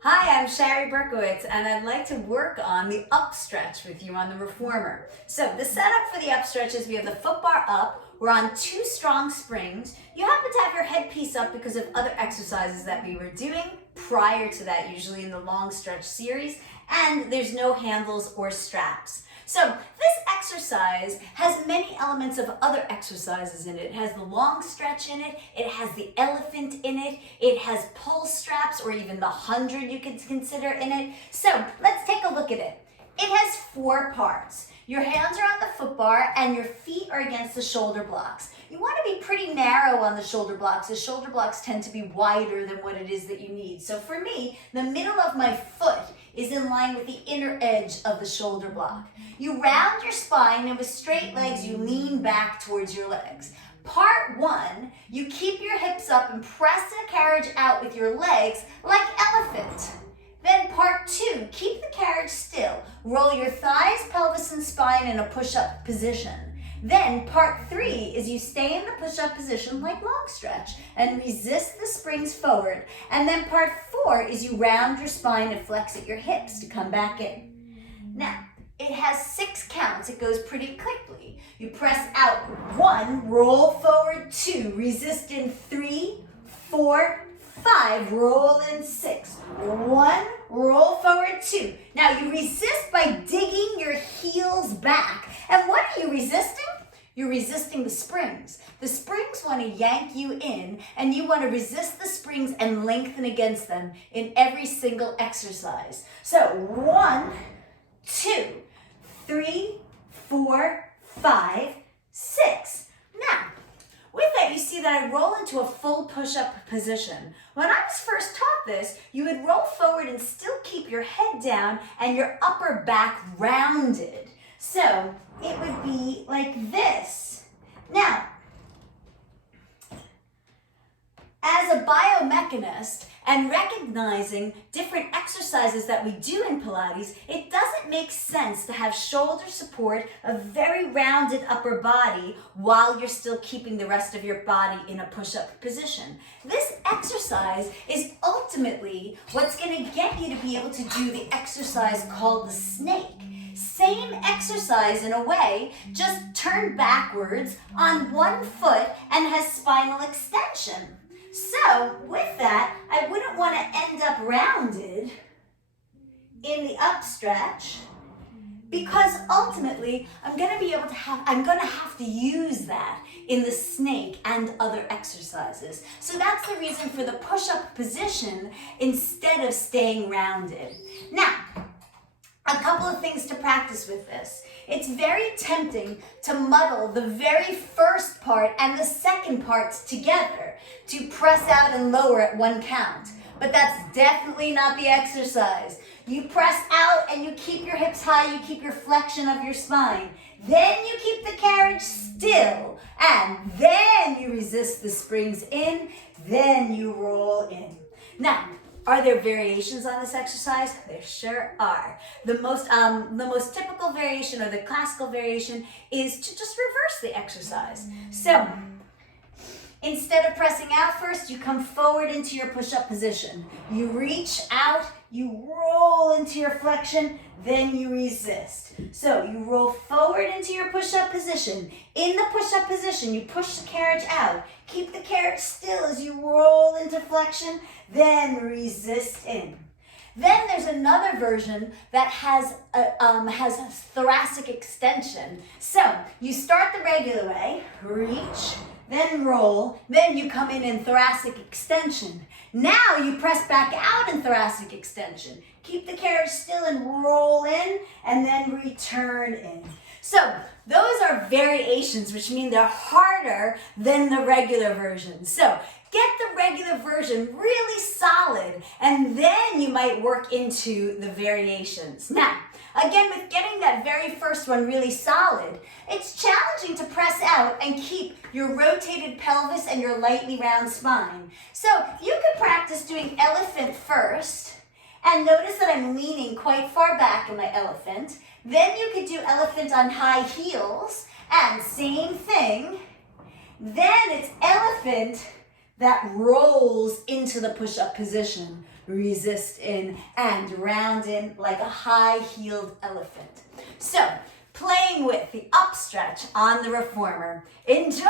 Hi, I'm Shari Berkowitz, and I'd like to work on the Upstretch with you on the reformer. So the setup for the Upstretch is we have the foot bar up, we're on 2 strong springs. You happen to have your headpiece up because of other exercises that we were doing prior to that, usually in the long stretch series, and there's no handles or straps. So this exercise has many elements of other exercises in it. It has the long stretch in it, it has the elephant in it, it has pull straps or even the 100 you could consider in it. So let's take a look at it. It has 4 parts. Your hands are on the foot bar and your feet are against the shoulder blocks. You want to be pretty narrow on the shoulder blocks. The shoulder blocks tend to be wider than what it is that you need. So for me, the middle of my foot is in line with the inner edge of the shoulder block. You round your spine, and with straight legs, you lean back towards your legs. Part 1, you keep your hips up and press the carriage out with your legs like elephant. Then part 2, keep the carriage still. Roll your thighs, pelvis, and spine in a push-up position. Then part 3 is you stay in the push-up position like long stretch and resist the springs forward. And then part 4 is you round your spine and flex at your hips to come back in. Now, it has 6 counts. It goes pretty quickly. You press out 1, roll forward 2, resist in 3, 4, 5, roll in 6. 1, roll forward 2. Now you resist by digging your heels back. And what are you resisting? You're resisting the springs. The springs want to yank you in, and you want to resist the springs and lengthen against them in every single exercise. So 1, 2, 3, 4, 5, 6. Now, with that, you see that I roll into a full push-up position. When I was first taught this, you would roll forward and still keep your head down and your upper back rounded. So it would be like this. Now, as a biomechanist and recognizing different exercises that we do in Pilates, it doesn't make sense to have shoulder support, a very rounded upper body, while you're still keeping the rest of your body in a push-up position. This exercise is ultimately what's going to get you to be able to do the exercise called the snake. Same exercise in a way, just turned backwards on one foot and has spinal extension. So with that, I wouldn't want to end up rounded in the upstretch because ultimately I'm going to have to use that in the snake and other exercises. So that's the reason for the push-up position instead of staying rounded. Now, a couple of things to practice with this. It's very tempting to muddle the very first part and the second parts together to press out and lower at 1 count. But that's definitely not the exercise. You press out and you keep your hips high, you keep your flexion of your spine. Then you keep the carriage still, and then you resist the springs in, then you roll in. Now, are there variations on this exercise? There sure are. The most typical variation, or the classical variation, is to just reverse the exercise. So instead of pressing out first, you come forward into your push-up position. You reach out, you roll into your flexion, then you resist. So you roll forward into your push-up position. In the push-up position, you push the carriage out. Keep the carriage still as you roll into flexion, then resist in. Then there's another version that has a thoracic extension. So you start the regular way, reach, then roll, then you come in thoracic extension. Now you press back out in thoracic extension. Keep the carriage still and roll in, and then return in. So those are variations, which mean they're harder than the regular version. So get the regular version really solid, and then you might work into the variations. Now, again, with getting that very first one really solid, it's challenging to press out and keep your rotated pelvis and your lightly round spine. So you could practice doing elephant first, and notice that I'm leaning quite far back in my elephant. Then you could do elephant on high heels, and same thing. Then it's elephant that rolls into the push-up position. resist in, and round in like a high-heeled elephant. So, playing with the upstretch on the reformer. Enjoy!